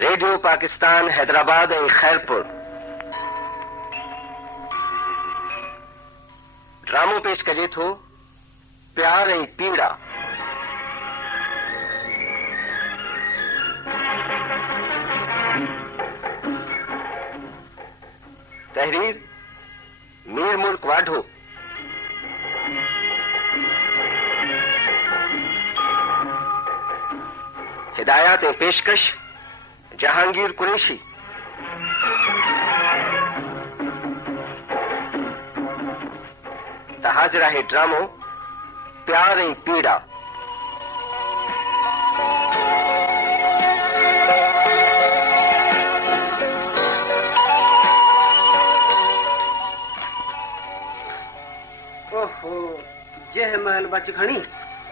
रेडियो पाकिस्तान हैदराबाद ऐं खैरपुर ड्रामो पेश कजे थो प्यार ऐं पीड़ा। तहरीर मीर मुल्क वाढो। हिदायत ऐं पेशकश जहांगीर कुरैशी। त हाज़िर आहे ड्रामो प्यार ऐं पीड़ा। ओहो जंहिं महिल बच खणी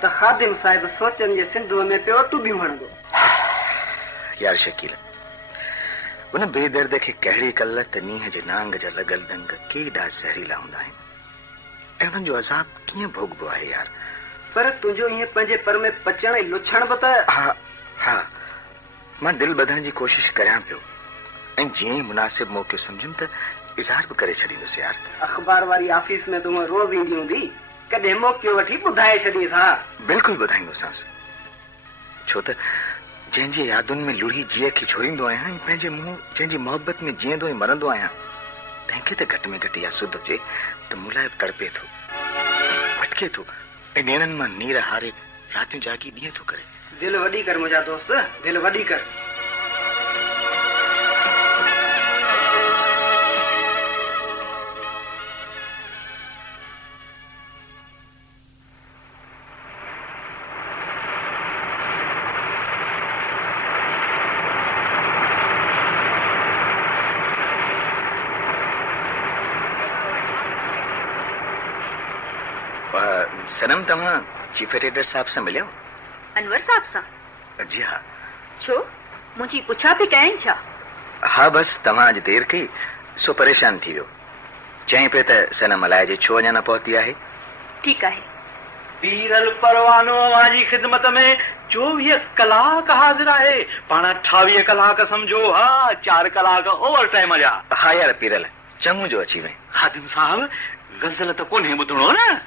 त खादिम साहिब सोचनि जे सिंधूअ में पियो टुबियूं हणंदो। यार शकील उन बेदर्द खे कहिड़ी कल त नींहं जे नांग जा लॻल दंग केॾा ज़हरीला हूंदा आहिनि ऐं उन्हनि जो अज़ाब कीअं भोगबो आहे यार। पर तुंहिंजो ईअं पंहिंजे पर में पचण ऐं लुछण बि त। हा मां दिलि ॿधण जी कोशिश करियां पियो ऐं जीअं ई मुनासिब मौक़ो सम्झुमि त इज़हार बि करे छॾींदुसि यार। अख़बार वारी ऑफिस में तूं रोज़ ईंदी हूंदी, कॾहिं मौक़ो वठी ॿुधाए छॾीस। हा बिल्कुलु ॿुधाईंदोसांसि, छो त जंहिंजी यादुनि में लुड़ी जीअ खे छोड़ींदो आहियां ऐं पंहिंजे मुंहुं जंहिंजी मोहबत में जीअंदो ऐं मरंदो आहियां तंहिंखे त घटि में घटि इहा सुध हुजे त मुलायब तड़पे थो, भटके थो ऐं नेणनि मां नीर हारे रातियूं जागी ॾींहं थो करे। दिलि वॾी कर मुंहिंजा दोस्त, दिलि वॾी कर। सनम तव्हां चीफ एडिटर साहब सां मिलियो? अनवर साहब सां? जी हाँ। छो मुंहिंजी पुछा पई कयनि छा? हा बस तव्हां अॼु देरि कई सो परेशान थी वियो। चई पे त सनम अलाए जे छो अञा न पहुती आहे। ठीकु आहे। पीरल परवानो अवांजी ख़िदमत में 24 कलाक हाज़िर आहे। पाण 28 कलाक समझो। हा 4 कलाक ओवर टाइम जा। हा यार पीरल चङो जो अची वई। खादिम साहब गज़ल त कोन्हे ॿुधणो न।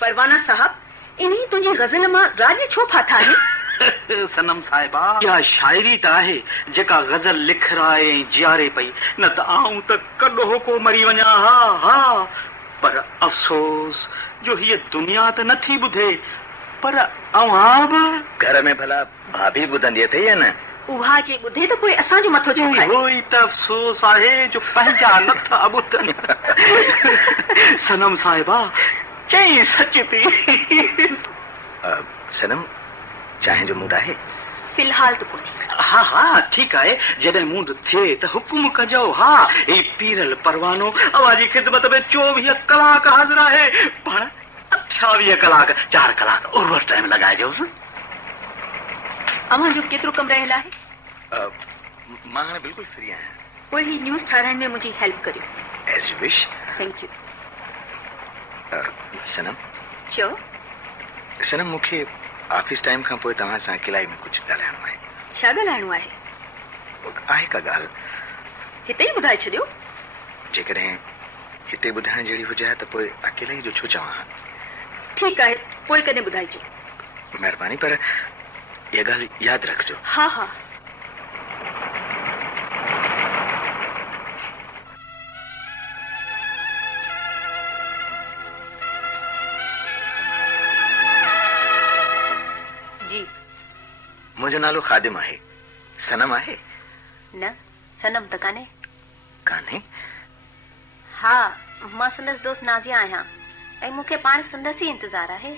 परवाना साहब इन्ही तुंहिंजी गज़ल मां राज छो फाथा आहिनि? सनम साहिबा इहा शाइरी त आहे जेका गज़ल लिखराए ऐं जियारे पई, न त आऊं त कॾो को मरी वञा। हा पर अफ़सोस जो हीअ दुनिया त नथी ॿुधे, पर अवां बि घर में भला भाभी ॿुधंदी अथई या न? उहा जे ॿुधे त पोइ असांजो मथो छो खाए? उहो ई त अफ़सोस आहे जो पंहिंजा नथा ॿुधनि। सनम साहिबा चई सच थी। सनम चांहि जो मूड आहे? फिलहाल त कोन्हे। हा ठीकु आहे, जॾहिं मूड थिए त हुकुम कजो। हा ही पीरल परवानो अवांजी ख़िदमत में 24 कलाक हाज़िर आहे। पाण 28 कलाक 4 कलाक ओवर टाइम लॻाइजोसि। अव्हां जो केतिरो कमु रहियल आहे? मां हाणे बिल्कुलु फ्री आहियां। पोइ ही न्यूज़ ठाराइण में मुंहिंजी हेल्प करियो। As you wish. Thank you. Sanam चओ। सनम मूंखे ऑफिस टाइम खां पोइ तव्हां सां अकेलाई में कुझु ॻाल्हाइणो आहे। छा ॻाल्हाइणो आहे? आहे का ॻाल्हि? हिते ई ॿुधाए छॾियो। जेकॾहिं हिते ॿुधाइण जहिड़ी हुजे त पोइ अकेलाई जो छो चवां? ठीकु आहे, पोइ कॾहिं ॿुधाइजो। महिरबानी, पर इहा ॻाल्हि यादि रखिजो। हा हा। जी मुंहिंजो नालो खादिम आहे। सनम आहे? न सनम त कान्हे। कान्हे? हा मां संदसि दोस्त नाज़िया आहियां ऐं मूंखे पाण संदसि ई इंतज़ारु आहे।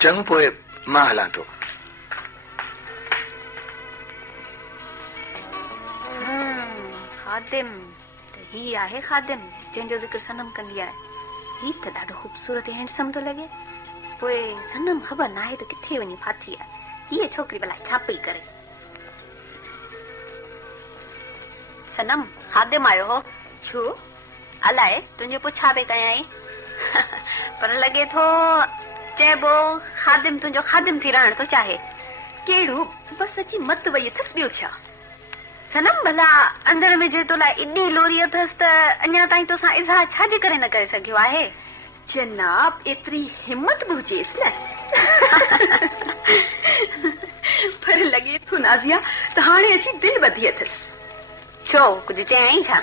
चङो पोइ मां हलां थो। खादिम त ही आहे खादिम जंहिंजो ज़िक्र सनम कंदी आहे। ही त ॾाढो ख़ूबसूरत हैंडसम थो लॻे। पोइ सनम ख़बर नाहे त किथे वञी फाथी आहे। हीअ छोकिरी भला छा पई करे? सनम खादिम आयो हो। छो अलाए तुंहिंजे पुछा पई कयां पर लॻे थो चइबो खादिम तुंहिंजो खादिम थी रहण थो चाहे। कहिड़ो बस अची मत वई अथसि ॿियो छा? सनम भला अंदर में जे तोला एॾी लोरी अथसि त अञा ताईं तोसां इज़हार छाजे करे न करे सघियो आहे? जनाब एतिरी हिम्मत बि हुजेसि न। पर लॻे थो नाज़िया त हाणे अची दिलि ॿधी अथसि। छो कुझु चयाईं छा?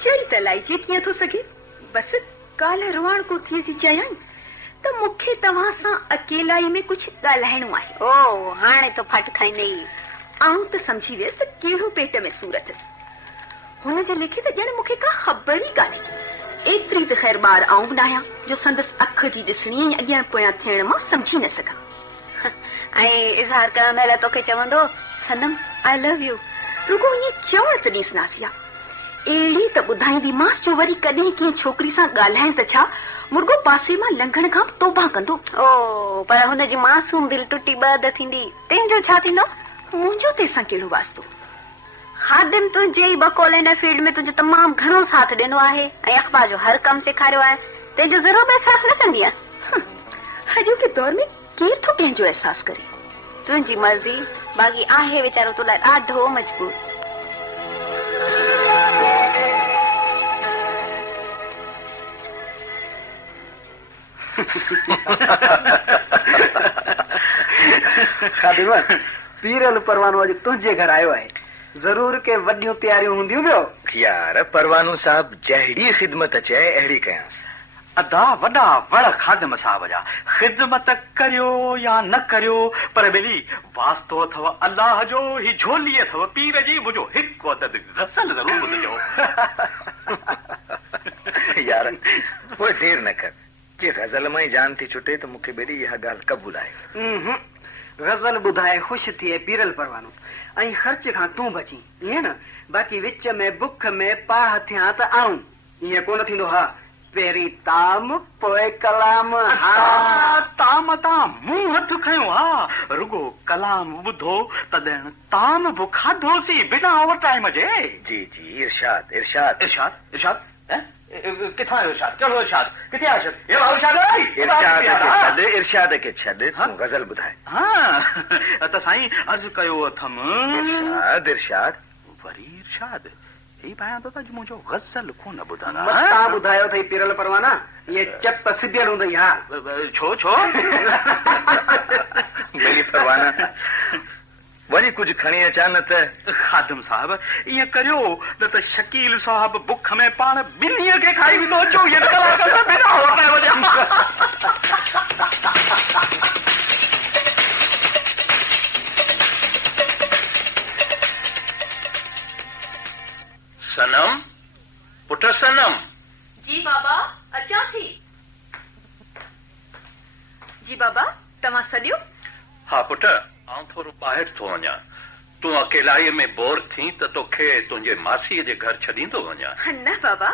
चई त लाइजे कीअं थो सघे। बसि काल्ह रुवाणको थिए थी चयाईं त मूंखे तव्हां सां अकेलाई में कुझु ॻाल्हाइणो आहे। ओ हाणे तो फट खाईंदे। आऊं त सम्झी वियसि त कहिड़ो पेट में सूर अथसि। हुन जे लेखे त ॼण मूंखे का ख़बर ई कान्हे। एतिरी त ख़ैर ॿार आऊं बि न आहियां जो संदसि अख जी ॾिसणी अॻियां पोयां थियण मां सम्झी न सघां। ऐं इज़हार करण महिल तोखे चवंदो सनम आई लव यू, रुगो ईअं चवण त ॾींसि नासिया। अहिड़ी त ॿुधाईंदीमांसि जो वरी कॾहिं कंहिं छोकिरी सां ॻाल्हाइण त छा मुर्गो पासे मां लंघण खां तौबा कंदो। ओ पर हुनजी मासूम दिलि टुटी ॿ थींदी, तुंहिंजो छा थींदो? मुंहिंजो तंहिंसां कहिड़ो वास्तो? खादिम तुंहिंजे ई बकोल हिन फील्ड में तुंहिंजो तमामु घणो साथ ॾिनो आहे ऐं अख़बार जो हर कमु सेखारियो आहे। तुंहिंजो ज़रो बि एहसासु न कंदी आहे। अॼोके दौर में केरु थो कंहिंजो एहसासु करे? तुंहिंजी मर्ज़ी, बाक़ी आहे वीचारो तुला ॾाढो मजबूर। खादिम पीरल परवानो अॼु तुंहिंजे घर आयो आहे। ज़रूर के वॾियूं तयारियूं हूंदियूं ॿियो? यार परवानो साहब जहिड़ी ख़िदमत चए अहिड़ी कयांसि। अदा वॾा वड़ खादिम साहब जा ख़िदमत करियो या न करियो पर ॿिली वास्तो अथव अलाह जो, ही झोली अथव पीर जी, मुंहिंजो हिकु अदद गज़ल ज़रूर ॿुधजो। यार पोइ देर न कर, जे गज़ल मां ई जान थी छुटे त मूंखे ॿेड़ी इहा ॻाल्हि क़बूल आहे। गज़ल ॿुधाए ख़ुशि थिए पीरल परवानो ऐं ख़र्च खां तूं बची, ईअं न? बाक़ी विच में बुख में पाह थियां त आऊं, ईअं कोन थींदो। हा पहिरीं ताम पोइ कलाम। ताम तां मूं हथ खयो, हा रुगो कलाम ॿुधो तॾहिं ताम बि खाधोसीं बिना ओवर टाइम जे। जी जी इरशाद इरशाद इरशाद इरशाद किथां इरशाद? कहिड़ो इरशाद? किथे आहे इरशाद? इरशाद खे छॾ, तूं गज़ल ॿुधाए। हाँ त साईं अर्ज़ु कयो अथम इरशाद इरशाद वरी इरशाद। ही पायां थो त मुंहिंजो गज़ल कोन ॿुधंदा। तव्हां ॿुधायो अथई पीरल परवाना, इहे चप सिबियल हूंदई। हा छो छो? मेरी परवाना वरी कुझु खणी अचां न त? खादिम साहब ईअं करियो न त शकील साहब बुख में पाण ॿिन्हीअ खे खाई वेंदो। अचो ईअं बिना होटल वञा। सनम पुट सनम। जी बाबा अचां थी। जी बाबा तव्हां सॾियो? हा पुट आऊं थोरो ॿाहिरि थो वञा। तूं अकेलाई में बोर थी त तोखे तुंहिंजे मासीअ जे घर छॾींदो वञा। न बाबा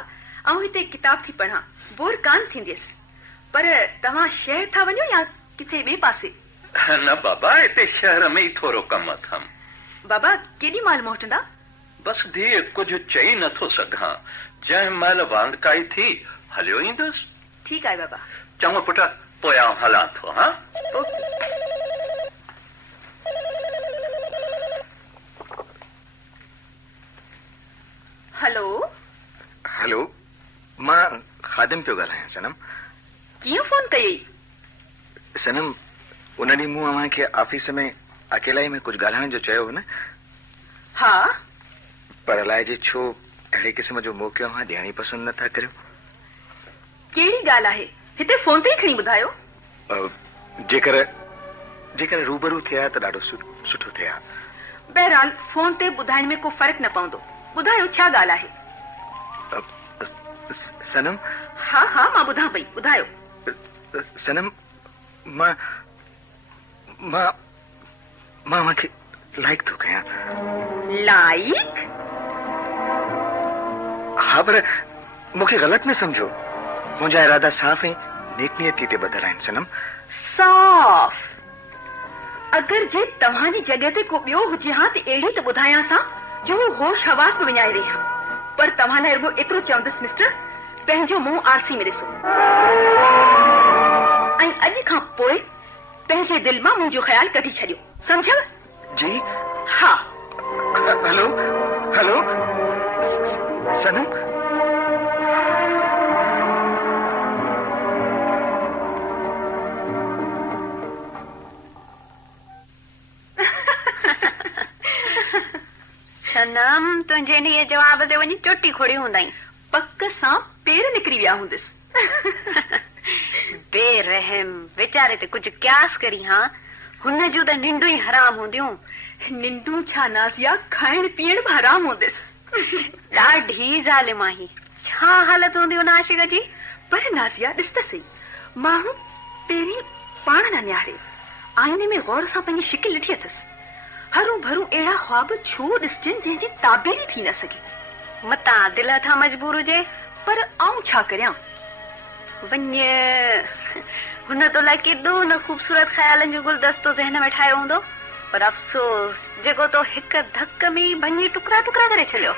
आऊं हिते किताब थी पढ़ां, बोर कान थींदसि। पर तव्हां शहर था वञो या किथे ॿिए पासे? न बाबा हिते शहर में ई थोरो कमु अथम। बाबा केॾी महिल मोटंदा? बस धीअ कुझु चई नथो सघां, जंहिं महिल वांदकाई थी हलियो ईंदुसि। ठीकु आहे बाबा। चङो पुट पोइ आऊं हलां थो। हा हेलो हेलो, मां खादिम पियो ॻाल्हायां। सनम कीअं फोन कयई? सनम उन ॾींहुं मूं अव्हांखे ऑफिस में अकेलाई में कुझु ॻाल्हाइण जो चयो हो न? हा पर अलाए जे छो अहिड़े क़िस्म जो मौक़ो अव्हां ॾियण ई पसंदि नथा करियो। कहिड़ी ॻाल्हि आहे? हिते फोन ते ई खणी ॿुधायो। जेकर रूबरू थिया त ॾाढो सुठो थिया। बहरहाल फोन ते ॿुधाइण में को फ़र्क़ु न पवंदो। ॿुधायो छा ॻाल्हि आहे? सनम हा हा मां ॿुधां पई, ॿुधायो। सनम मां अव्हांखे लाइक थो कयां। लाइक? हा पर मूंखे ग़लति न सम्झो, मुंहिंजा इरादा साफ़ ऐं नेक नियती ते ॿधल आहिनि। सनम साफ़? अगरि जे तव्हांजी जॻह ते को ॿियो हुजे हा त अहिड़ी त ॿुधायांस हा जो हू होश हवास में विञाए रही हा। पर तव्हां लाइ रुॻो एतिरो चवंदसि मिस्टर, पंहिंजो मुंहुं आरसी में ॾिसो ऐं अॼु खां पोइ पंहिंजे दिलि मां मुंहिंजो ख़्यालु कढी छॾियो, सम्झव? जी हा हेलो हेलो सनम सनम तुंहिंजे इन्हीअ जवाब ते वञी चोटी खोड़ी हूंदाई पक सां पेर निकिरी विया हूंदसि बेरहम वीचारे ते कुझु क्यास करी हां हुन जूं त निंडूं ई हराम हूंदियूं निंडू छा नाज़िया खाइण पीअण बि हराम हूंदसि ॾाढी ज़ालिम आहीं छा हालत हूंदी हुन आशिक जी पर नाज़िया ॾिस त सही माण्हू पहिरीं पाण न निहारे आईने में गौर सां पंहिंजी शिकिल ॾिठी अथसि हरू भरू अहिड़ा ख्वाब छो ॾिसजनि जंहिंजी ताबेरी थी न सघे मतां दिलि था मजबूर हुजे पर आऊं छा करियां वञ हुन तो लाइ केॾो न ख़ूबसूरत ख़्यालनि जो गुलदस्तो ज़हन में ठाहियो हूंदो पर अफ़सोस जेको तो हिक धक में ई भञी टुकड़ा टुकड़ा करे छॾियो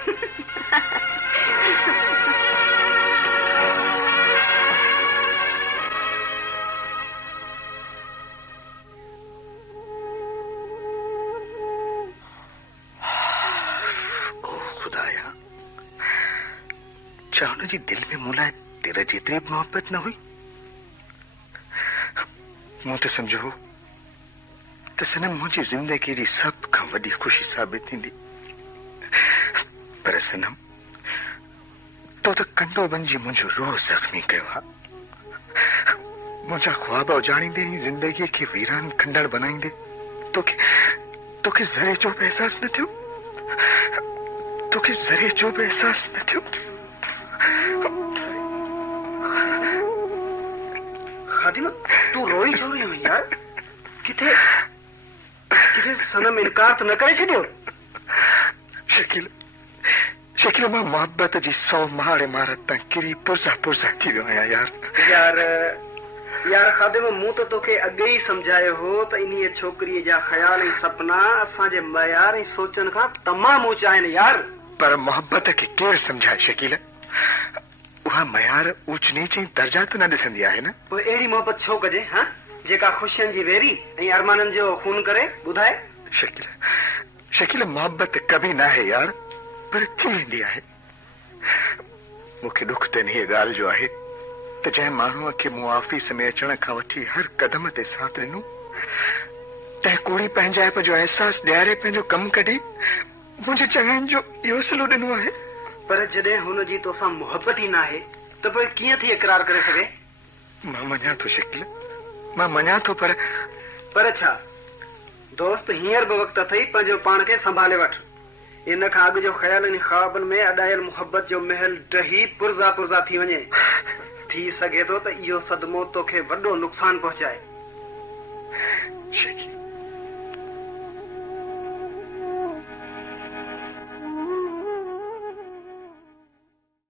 छा हुन जी दिल में मूं लाइ तेरे जेतिरी बि मोहबत न हुई मूं त सम्झो हो त सनम मुंहिंजी ज़िंदगी जी सभ खां वॾी ख़ुशी साबित थींदी पर सनम तो त कंडो बणिजी मुंहिंजो रोह ज़ख़्मी कयो आहे मुंहिंजा ख्वाब उजाड़ींदे ई ज़िंदगीअ खे वीरान खंडड़ बनाईंदे तोखे ज़रे जो बि एहसास न थियो तोखे ज़रे जो बि एहसास न थियो खादिमा तू रोई छो रही हो यार किथे सनम इनकार तो न करे छॾियो शकील मां मोहब्बत जी 100 माड़ इमारत तां किरी पुरसा थी वियो आहियां यार खादिमा मूं त तोखे अॻे ई सम्झायो हो त इन्हीअ छोकिरीअ जा ख़्याल ऐं सपना असांजे मयार ऐं सोचनि खां तमामु ऊचा आहिनि यार पर मोहब्बत खे केरु सम्झाए शकील उहा मयार ऊच नीच ऐं दर्जा त न ॾिसंदी आहे न पोइ अहिड़ी मोहबत छो कजे हा जेका ख़ुशियुनि जी वेरी ऐं अरमाननि जो खून करे ॿुधाए शकील मोहब्बत कभी न आहे यार पर थी वेंदी आहे मूंखे ॾुख त हिन ॻाल्हि जो आहे त जंहिं माण्हूअ खे मूं ऑफिस में अचण खां वठी हर कदम ते साथ ॾिनो तंहिं कूड़ी पंहिंजाइप जो अहसास ॾियारे पंहिंजो कमु कढी मुंहिंजे चङनि जो इहो सिलो ॾिनो आहे पर जॾहिं हुन जी तोसां मोहब्बत ई न आहे त पोइ कीअं थी इक़रार करे सघे मां मञां थो शकील मां मञां थो पर छा दोस्त हींअर बि वक़्तु अथई पंहिंजो पाण खे संभाले वठ इन खां अॻु जो ख़्यालनि ख़्वाबनि में अॾायल मोहब्बत जो महल डही पुरज़ा थी वञे थी सघे थो त इहो सदमो तोखे वॾो नुक़सान पहुचाए शकील